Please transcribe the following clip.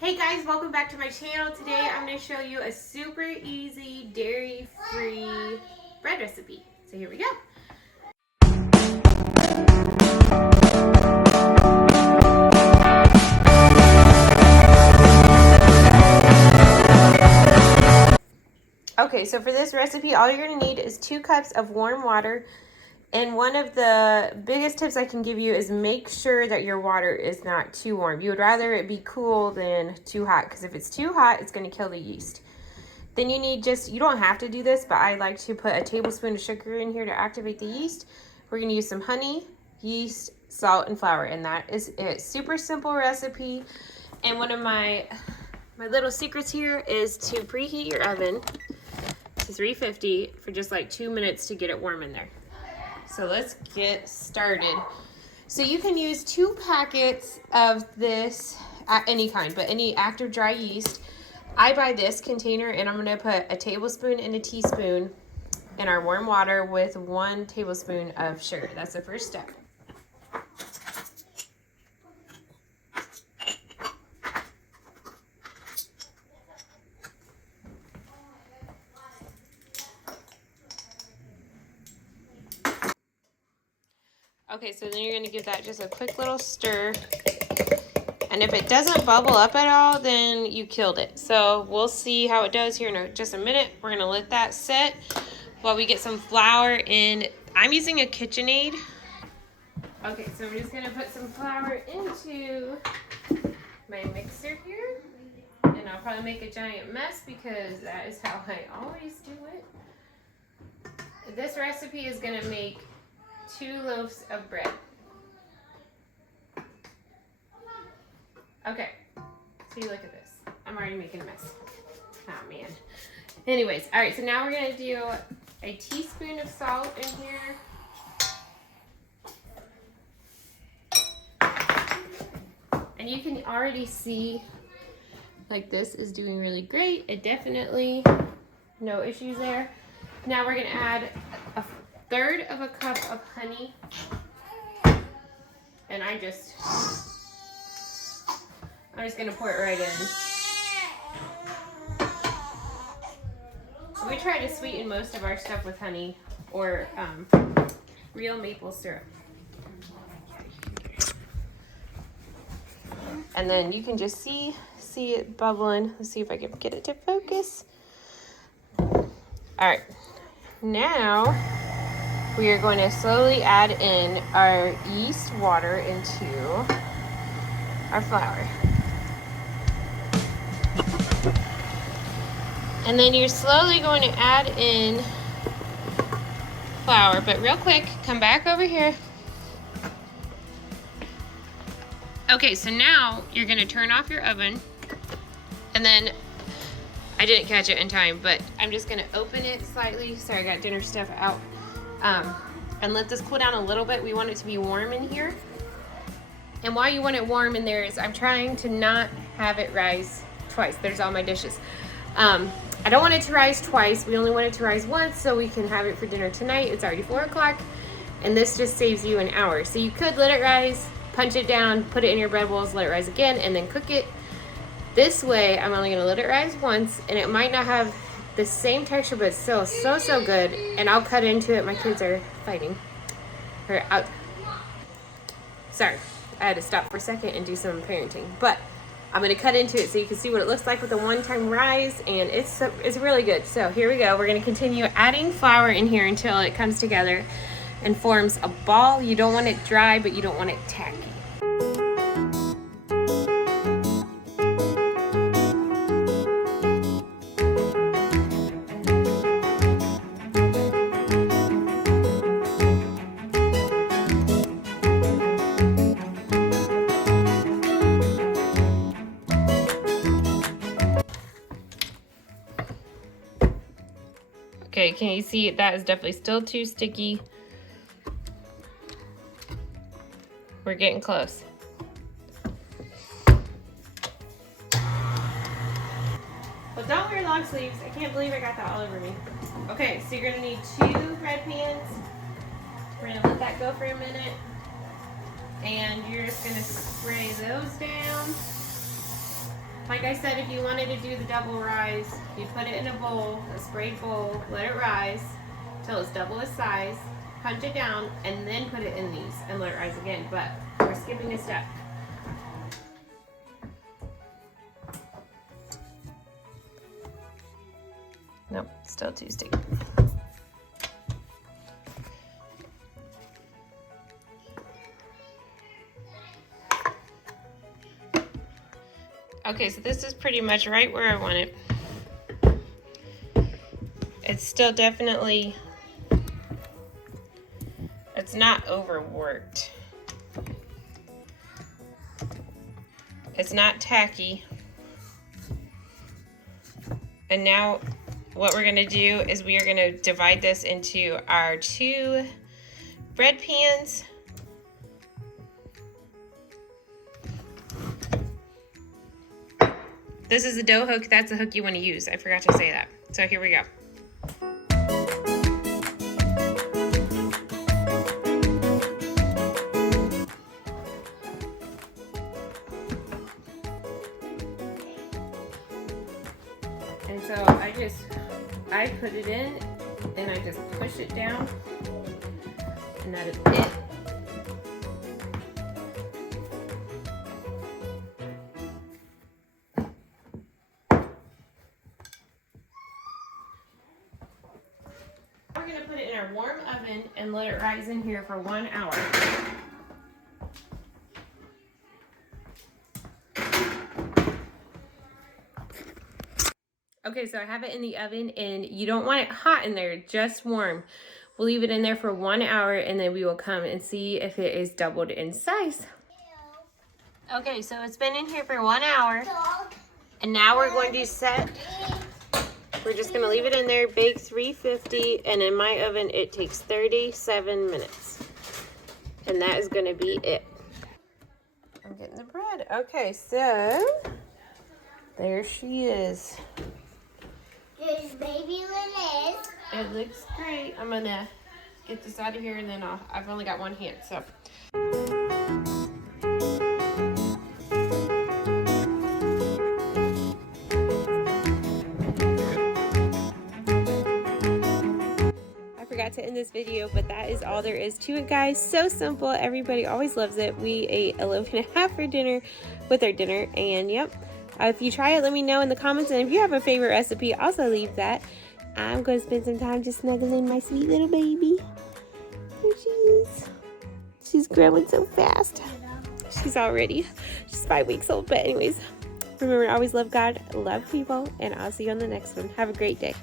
Hey guys, welcome back to my channel. Today I'm going to show you a super easy dairy-free bread recipe. So here we go. Okay, so for this recipe, all you're going to need is 2 cups of warm water. And one of the biggest tips I can give you is make sure that your water is not too warm. You would rather it be cool than too hot, because if it's too hot, it's going to kill the yeast. Then you need you don't have to do this, but I like to put a tablespoon of sugar in here to activate the yeast. We're going to use some honey, yeast, salt, and flour, and that is it. Super simple recipe. And one of my little secrets here is to preheat your oven to 350 for just like 2 minutes to get it warm in there. So let's get started. So you can use 2 packets of this, any kind, but any active dry yeast. I buy this container and I'm going to put a tablespoon and a teaspoon in our warm water with 1 tablespoon of sugar. That's the first step. Okay, so then you're going to give that just a quick little stir. And if it doesn't bubble up at all, then you killed it. So we'll see how it does here in just a minute. We're going to let that set while we get some flour in. I'm using a KitchenAid. Okay, so I'm just going to put some flour into my mixer here. And I'll probably make a giant mess because that is how I always do it. This recipe is going to make 2 loaves of bread. Okay, so you look at this. I'm already making a mess. Oh man. Anyways, all right, so now we're gonna do a teaspoon of salt in here. And you can already see, like, this is doing really great. It definitely, no issues there. Now we're gonna add a 1/3 of a cup of honey. And I'm just gonna pour it right in. We try to sweeten most of our stuff with honey or real maple syrup. And then you can just see it bubbling. Let's see if I can get it to focus. All right, now we are going to slowly add in our yeast water into our flour. And then you're slowly going to add in flour, but real quick, come back over here. Okay, so now you're gonna turn off your oven, and then, I didn't catch it in time, but I'm just gonna open it slightly. Sorry, I got dinner stuff out. And let this cool down a little bit. We want it to be warm in here. And why you want it warm in there is I'm trying to not have it rise twice. There's all my dishes. I don't want it to rise twice. We only want it to rise once so we can have it for dinner tonight. It's already 4 o'clock, and this just saves you an hour. So you could let it rise, punch it down, put it in your bread bowls, let it rise again, and then cook it. This way, I'm only gonna let it rise once, and it might not have the same texture, but still so good. And I'll cut into it. My kids are fighting. Sorry, I had to stop for a second and do some parenting, but I'm going to cut into it so you can see what it looks like with a one-time rise, and it's really good. So here we go. We're going to continue adding flour in here until it comes together and forms a ball. You don't want it dry, but you don't want it tacky. Okay, can you see that is definitely still too sticky? We're getting close. Well, don't wear long sleeves. I can't believe I got that all over me. Okay, so you're gonna need 2 bread pans. We're gonna let that go for a minute. And you're just gonna spray those down. Like I said, if you wanted to do the double rise, you put it in a bowl, a sprayed bowl, let it rise till it's double its size, punch it down, and then put it in these and let it rise again. But we're skipping a step. Nope, still too sticky. Okay, so this is pretty much right where I want it. It's still definitely, it's not overworked. It's not tacky. And now what we're gonna do is we are gonna divide this into our 2 bread pans. This is the dough hook. That's the hook you want to use. I forgot to say that. So here we go. And so I put it in and I just push it down, and that is it. We're going to put it in our warm oven and let it rise in here for 1 hour. Okay, so I have it in the oven, and you don't want it hot in there, just warm. We'll leave it in there for 1 hour, and then we will come and see if it is doubled in size. Okay, so it's been in here for 1 hour, and now we're going to set. We're just going to leave it in there, bake 350, and in my oven it takes 37 minutes. And that is going to be it. I'm getting the bread. Okay, so there she is. There's baby Liz. It looks great. I'm going to get this out of here, and then I've only got one hand, so. To end this video, but that is all there is to it, guys. So simple. Everybody always loves it. We ate a loaf and a half for dinner with our dinner, and yep, if you try it, let me know in the comments, and if you have a favorite recipe, also leave that. I'm going to spend some time just snuggling my sweet little baby. There she is. She's growing so fast. She's 5 weeks old. But anyways, remember to always love God, love people, and I'll see you on the next one. Have a great day.